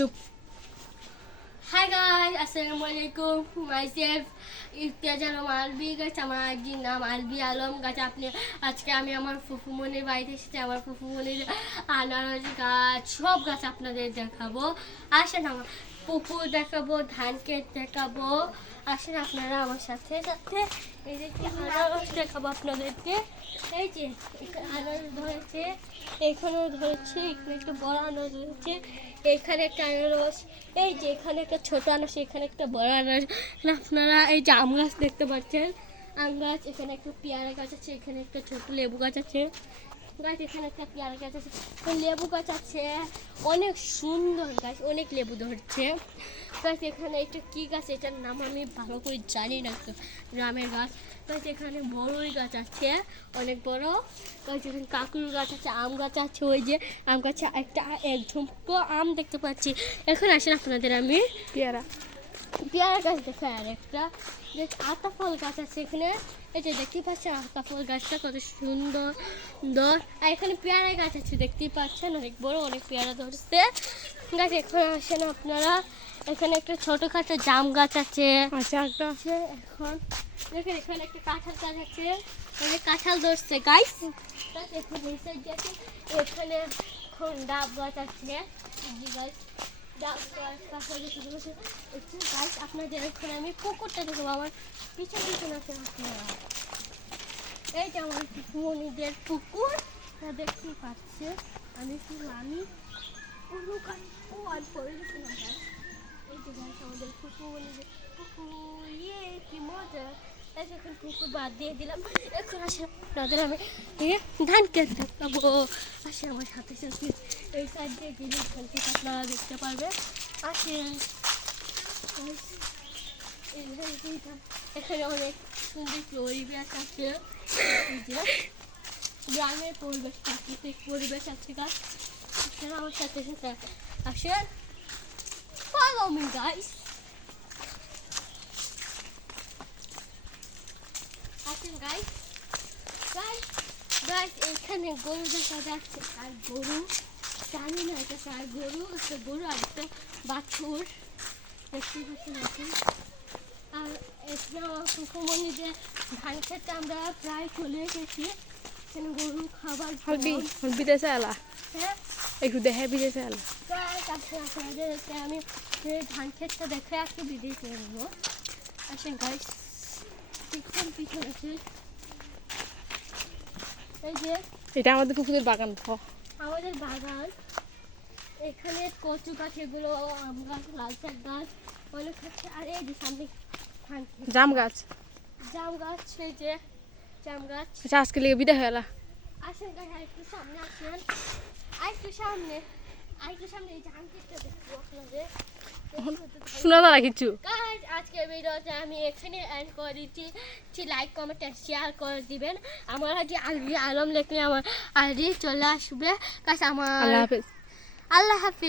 চুপ। Hi guys, আসসালামু আলাইকুম। মাইসেলফ ইফতিয়াজ আলম আলবি গাছ। আমার আইডির নাম আলবি আলম গাছ। আজকে আমি আমার ফুফুমনির বাড়িতে এসেছি। আমার ফুফুমনির আনারস গাছ, সব গাছ আপনাদের দেখাবো। আসেন, আমার পুকুর দেখাবো, ধান ক্ষেত দেখাবো। আসেন আপনারা আমার সাথে সাথে। এই যে আনারস দেখাবো আপনাদেরকে। এই যে আনারস ধরেছে, এখানেও ধরেছে, এখানে একটা বড় আনারস ধরেছে, এখানে একটা আনারস, এই যে এখানে একটা ছোট আনারস, এখানে একটা বড় আনারস। আপনারা এই যে আম গাছ দেখতে পাচ্ছেন, আম গাছ, এখানে একটা পেয়ারা গাছ আছে, এখানে একটা ছোট লেবু গাছ আছে গাছ, এখানে একটা পেয়ারা গাছ আছে, লেবু গাছ আছে, অনেক সুন্দর গাছ, অনেক লেবু ধরছে গাছ। এখানে একটা কি গাছ, এটার নাম আমি ভালো করে জানি না, গ্রামের গাছ গাছ। এখানে বড়ই গাছ আছে, অনেক বড় গাছ। এখানে কাকুর গাছ আছে, আম গাছ আছে, ওই যে আম গাছে একটা এক ঝুমকো আম দেখতে পাচ্ছি। এখন আসেন আপনাদের আমি পেয়ারা গাছ দেখে, আর একটা যে আতা ফল গাছ আছে এখানে। এই যে দেখতে পাচ্ছেন আতা ফল গাছটা কত সুন্দর। আর এখানে পেয়ারা গাছ আছে, দেখতেই পাচ্ছেন, অনেক বড়, অনেক পেয়ারা ধরছে গাছ। এখন আসেন আপনারা, এখানে একটা ছোটখাটো জাম গাছ আছে। আচ্ছা, একটা এখন দেখেন, এখানে একটা কাঁঠাল গাছ আছে, অনেক কাঁঠাল ধরছে গাইস। এখানে এখন ডাব গাছ আছে, গাছ ডাব গাছ। আপনাদের এখন আমি পুকুরটা দেখবো, আমার পিছন পিছন আছে আপনারা। এই যে আমার মনিদের পুকুর দেখতেই পাচ্ছে। আমি পড়ে গেছি না গাছ। এই যে গাছ আমাদের মনিদের পুকুর, কি মজা। এখন পুকুর বাদ দিয়ে দিলাম। এখন আসে আপনাদের আমি ধান ক্ষেত দেখাবো। আসে আমার সাথে সাথে, এই সাইড দিয়ে গেলে ধান ক্ষেত আপনারা দেখতে পারবেন। আসেন, এখানে অনেক সুন্দর পরিবেশ আছে, গ্রামের পরিবেশ, প্রাকৃতিক পরিবেশ আছে গাছ। আপনারা আমার সাথে সাথে আসেন, follow me guys. আসেন গাইস, এখানে গরু দেখা যাচ্ছে, আর গরু জানি না এটা কার গরু, একটা গরু আর একটা বাছুর দেখতে পাচ্ছেন। আর এখানে আমার ফুফুমনি যে ধান খেতে আমরা প্রায় চলে এসেছি। এখানে গরু খাবার বিদেশে এলা হ্যাঁ একটু দেখে বিদেশে এলা প্রায় কাছে আপনাদেরকে আমি ধান ক্ষেতটা দেখে একটু বিদেশে নেবো। আসেন গাইস, পিছন আছে, এই যে এটা আমাদের পুকুরের বাগান। আমাদের বাগান। এখানে কচু গাছ, এগুলো আম গাছ, লাল শাক গাছ, অনেক আছে। আর এই যে সামনে জাম গাছ, এই যে জাম গাছ। আচ্ছা, আজকে লেগে বিদায় হয়ে এলা। আসেন গাছ, আরেকটু সামনে আসেন, আরেকটু সামনে এই জাম ক্ষেতটা দেখবো আপনাদের। শোনা না কিছু। গাইস, আজকের ভিডিওতে আমি এখানে এন্ড করে দিচ্ছি। লাইক, কমেন্ট আর শেয়ার করে দিবেন। আমার আইডি আলবি আলম লিখলে আমার আইডি চলে আসবে গাইস। আমার আল্লাহ হাফেজ। আল্লাহ হাফেজ।